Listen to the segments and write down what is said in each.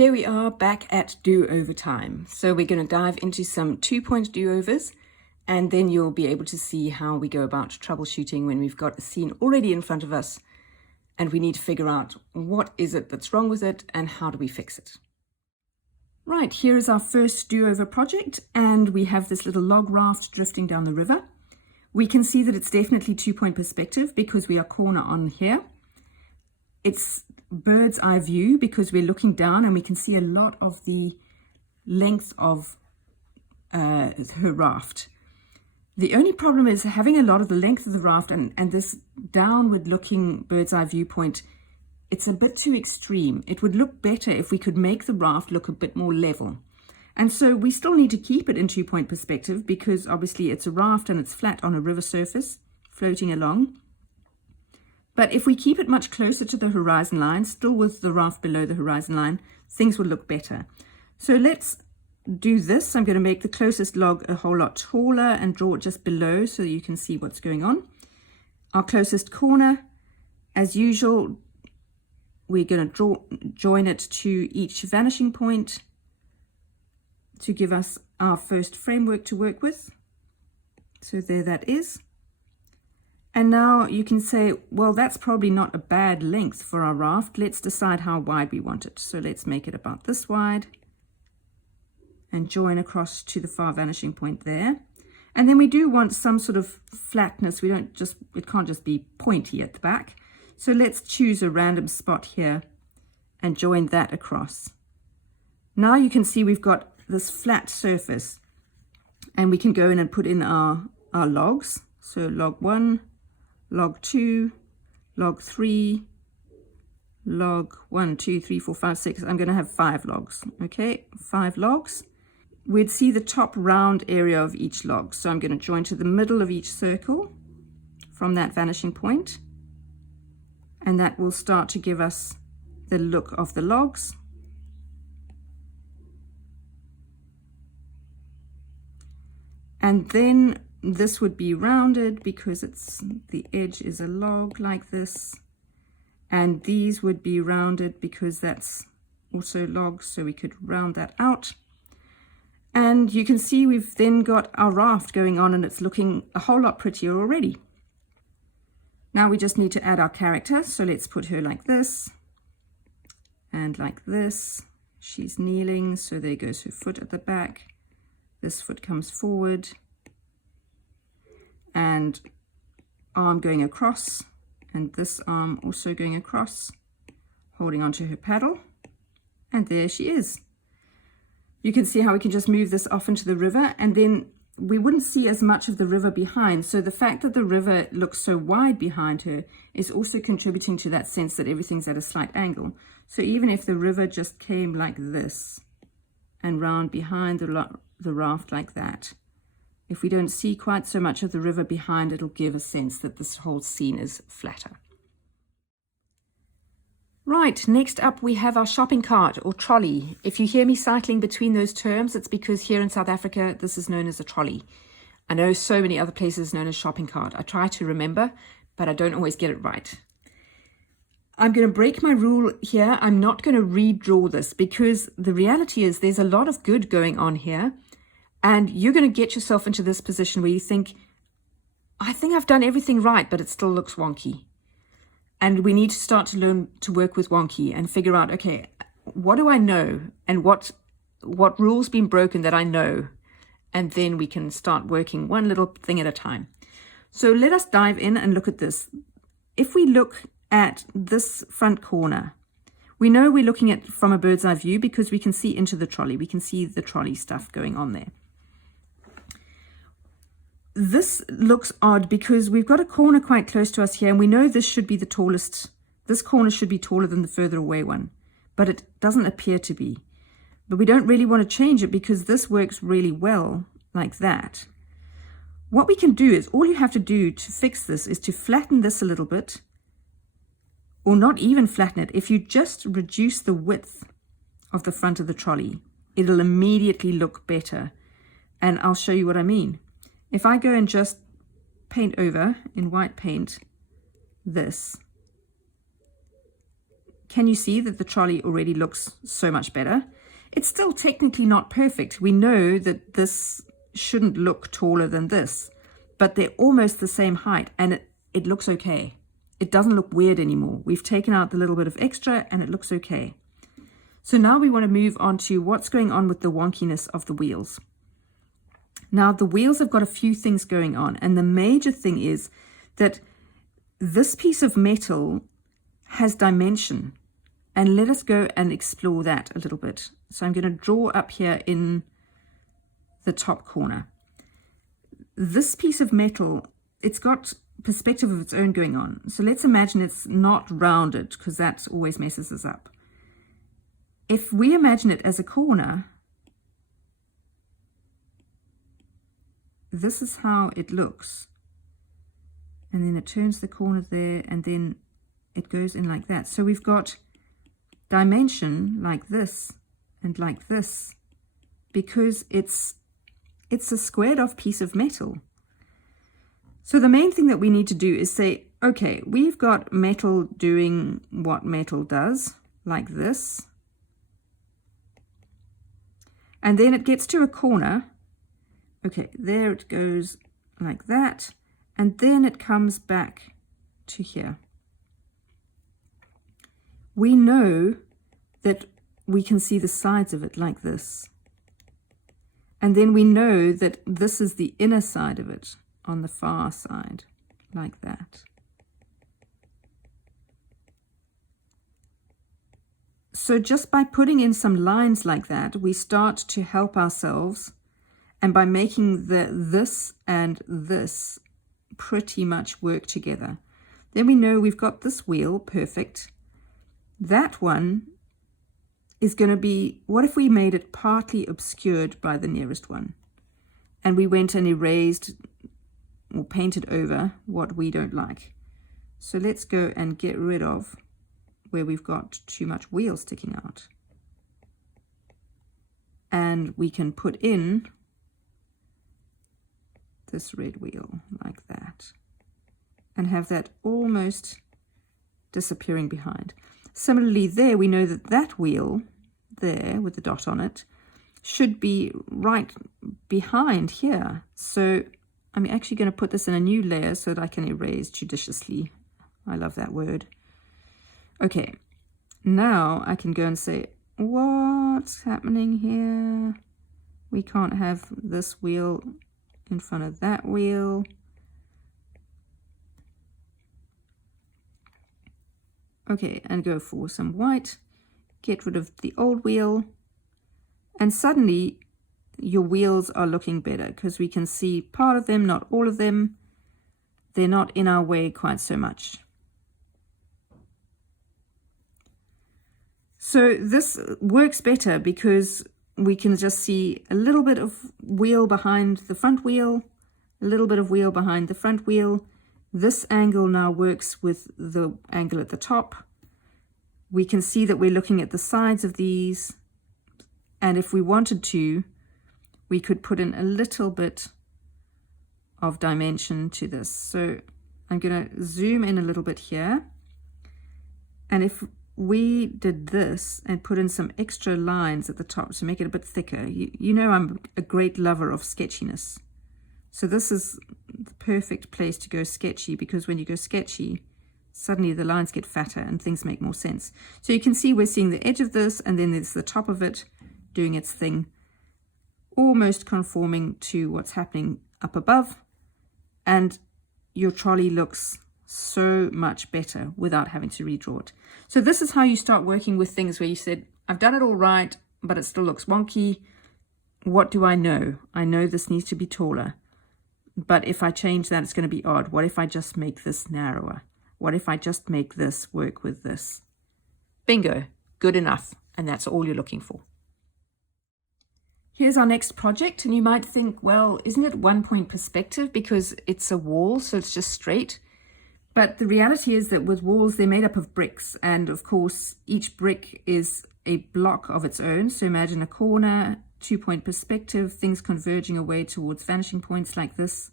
Here we are back at do-over time. So we're going to dive into some 2-point do-overs, and then you'll be able to see how we go about troubleshooting when we've got a scene already in front of us and we need to figure out what is it that's wrong with it and how do we fix it. Right, here is our first do-over project, and we have this little log raft drifting down the river. We can see that it's definitely 2-point perspective because we are corner on here. It's bird's eye view because we're looking down and we can see a lot of the length of her raft. The only problem is having a lot of the length of the raft and this downward looking bird's eye viewpoint, it's a bit too extreme. It would look better if we could make the raft look a bit more level. And so we still need to keep it in 2-point perspective because obviously it's a raft and it's flat on a river surface floating along. But if we keep it much closer to the horizon line, still with the raft below the horizon line, things will look better. So let's do this. I'm going to make the closest log a whole lot taller and draw it just below so you can see what's going on. Our closest corner, as usual, we're going to join it to each vanishing point to give us our first framework to work with. So there that is. And now you can say, well, that's probably not a bad length for our raft. Let's decide how wide we want it. So let's make it about this wide and join across to the far vanishing point there. And then we do want some sort of flatness. It can't just be pointy at the back. So let's choose a random spot here and join that across. Now you can see we've got this flat surface and we can go in and put in our logs. So log 1, log 2, log 3, log 1, 2, 3, 4, 5, 6. I'm going to have 5 logs. Okay, 5 logs. We'd see the top round area of each log. So I'm going to join to the middle of each circle from that vanishing point. And that will start to give us the look of the logs. And then this would be rounded because the edge is a log like this. And these would be rounded because that's also logs, so we could round that out. And you can see we've then got our raft going on and it's looking a whole lot prettier already. Now we just need to add our character. So let's put her like this and like this. She's kneeling, so there goes her foot at the back. This foot comes forward. And arm going across, and this arm also going across, holding onto her paddle, and there she is. You can see how we can just move this off into the river, and then we wouldn't see as much of the river behind. So the fact that the river looks so wide behind her is also contributing to that sense that everything's at a slight angle. So even if the river just came like this and round behind the raft like that, if we don't see quite so much of the river behind, it'll give a sense that this whole scene is flatter. Right, next up we have our shopping cart or trolley. If you hear me cycling between those terms, it's because here in South Africa, this is known as a trolley. I know so many other places known as shopping cart. I try to remember, but I don't always get it right. I'm going to break my rule here. I'm not going to redraw this because the reality is there's a lot of good going on here. And you're going to get yourself into this position where you think, I think I've done everything right, but it still looks wonky. And we need to start to learn to work with wonky and figure out, okay, what do I know? And what rules been broken that I know? And then we can start working one little thing at a time. So let us dive in and look at this. If we look at this front corner, we know we're looking at from a bird's eye view because we can see into the trolley. We can see the trolley stuff going on there. This looks odd because we've got a corner quite close to us here, and we know this should be the tallest. This corner should be taller than the further away one, but it doesn't appear to be. But we don't really want to change it because this works really well like that. What we can do is, all you have to do to fix this is to flatten this a little bit, or not even flatten it. If you just reduce the width of the front of the trolley, it'll immediately look better. And I'll show you what I mean. If I go and just paint over in white paint this, can you see that the trolley already looks so much better? It's still technically not perfect. We know that this shouldn't look taller than this, but they're almost the same height, and it looks okay. It doesn't look weird anymore. We've taken out the little bit of extra and it looks okay. So now we want to move on to what's going on with the wonkiness of the wheels. Now the wheels have got a few things going on, and the major thing is that this piece of metal has dimension, and let us go and explore that a little bit. So I'm going to draw up here in the top corner. This piece of metal, it's got perspective of its own going on. So let's imagine it's not rounded, because that always messes us up. If we imagine it as a corner, this is how it looks. And then it turns the corner there, and then it goes in like that. So we've got dimension like this and like this, because it's a squared off piece of metal. So the main thing that we need to do is say, okay, we've got metal doing what metal does, like this. And then it gets to a corner. Okay, there it goes like that. And then it comes back to here. We know that we can see the sides of it like this. And then we know that this is the inner side of it on the far side, like that. So just by putting in some lines like that, we start to help ourselves. And by making this and this pretty much work together, then we know we've got this wheel perfect. That one is going to be, what if we made it partly obscured by the nearest one? And we went and erased or painted over what we don't like. So let's go and get rid of where we've got too much wheel sticking out. And we can put in this red wheel like that and have that almost disappearing behind. Similarly there, we know that that wheel there with the dot on it should be right behind here. So I'm actually going to put this in a new layer so that I can erase judiciously. I love that word. Okay, now I can go and say, what's happening here? We can't have this wheel in front of that wheel. Okay, and go for some white, get rid of the old wheel, and suddenly your wheels are looking better because we can see part of them, not all of them. They're not in our way quite so much. So this works better because we can just see a little bit of wheel behind the front wheel, a little bit of wheel behind the front wheel. This angle now works with the angle at the top. We can see that we're looking at the sides of these. And if we wanted to, we could put in a little bit of dimension to this. So I'm going to zoom in a little bit here. And if we did this and put in some extra lines at the top to make it a bit thicker, you know I'm a great lover of sketchiness. So this is the perfect place to go sketchy, because when you go sketchy, suddenly the lines get fatter and things make more sense. So you can see we're seeing the edge of this, and then there's the top of it doing its thing, almost conforming to what's happening up above. And your trolley looks so much better without having to redraw it. So this is how you start working with things where you said, I've done it all right, but it still looks wonky. What do I know? I know this needs to be taller. But if I change that, it's going to be odd. What if I just make this narrower? What if I just make this work with this? Bingo, good enough. And that's all you're looking for. Here's our next project. And you might think, well, isn't it 1 point perspective because it's a wall, so it's just straight? But the reality is that with walls, they're made up of bricks. And of course, each brick is a block of its own. So imagine a corner, 2 point perspective, things converging away towards vanishing points like this.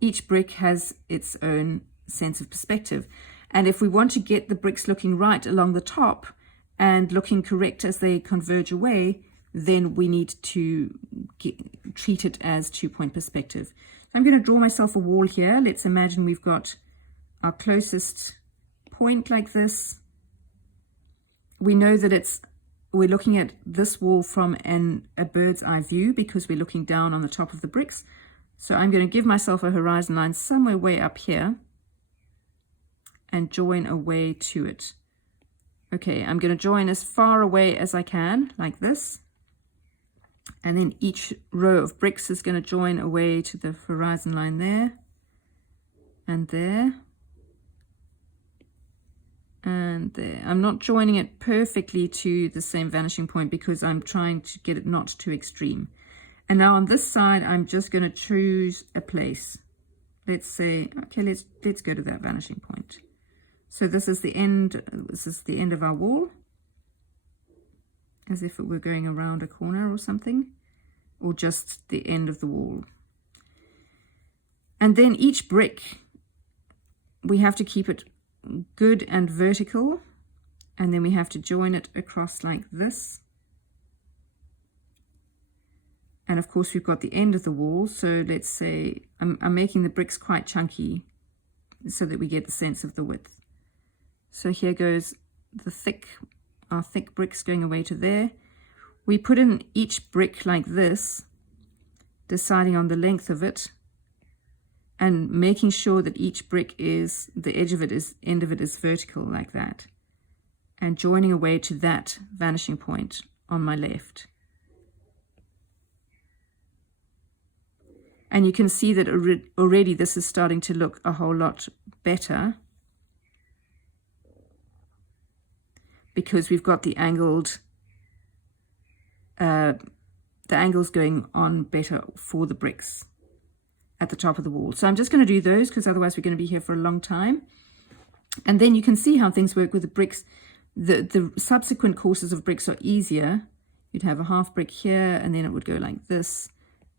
Each brick has its own sense of perspective. And if we want to get the bricks looking right along the top and looking correct as they converge away, then we need to treat it as 2-point perspective. I'm going to draw myself a wall here. Let's imagine we've got our closest point like this. We know that we're looking at this wall from a bird's eye view because we're looking down on the top of the bricks. So I'm going to give myself a horizon line somewhere way up here and join away to it. Okay, I'm going to join as far away as I can, like this. And then each row of bricks is going to join away to the horizon line there, and there, and there. I'm not joining it perfectly to the same vanishing point because I'm trying to get it not too extreme. And now on this side, I'm just going to choose a place. Let's say, okay, let's go to that vanishing point. So this is the end. This is the end of our wall, as if it were going around a corner or something, or just the end of the wall. And then each brick, we have to keep it good and vertical, and then we have to join it across like this. And of course we've got the end of the wall, so let's say I'm making the bricks quite chunky so that we get the sense of the width. So here goes our thick bricks going away to there. We put in each brick like this, deciding on the length of it and making sure that each brick is, the edge of it is, end of it is vertical like that, and joining away to that vanishing point on my left. And you can see that already this is starting to look a whole lot better because we've got the angles going on better for the bricks at the top of the wall. So I'm just going to do those because otherwise we're going to be here for a long time. And then you can see how things work with the bricks. The subsequent courses of bricks are easier. You'd have a half brick here and then it would go like this,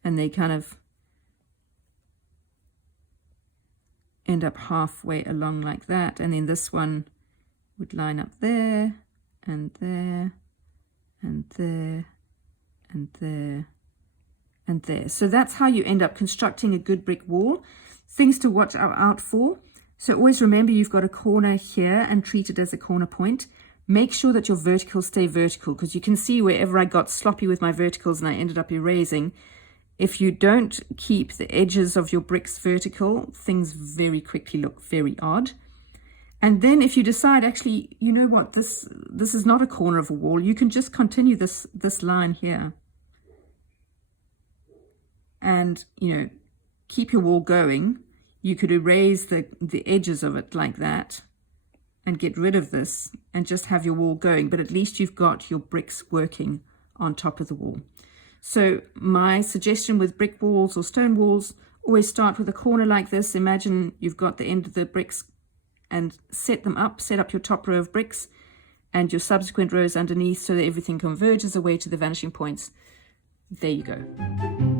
and they kind of end up halfway along like that, and then this one would line up there and there and there and there and there. So that's how you end up constructing a good brick wall. Things to watch out for. So always remember you've got a corner here and treat it as a corner point. Make sure that your verticals stay vertical, because you can see wherever I got sloppy with my verticals and I ended up erasing. If you don't keep the edges of your bricks vertical, things very quickly look very odd. And then if you decide, actually, you know what, this is not a corner of a wall, you can just continue this line here. And, you know, keep your wall going. You could erase the edges of it like that and get rid of this and just have your wall going. But at least you've got your bricks working on top of the wall. So my suggestion with brick walls or stone walls, always start with a corner like this. Imagine you've got the end of the bricks and set up your top row of bricks and your subsequent rows underneath so that everything converges away to the vanishing points. There you go.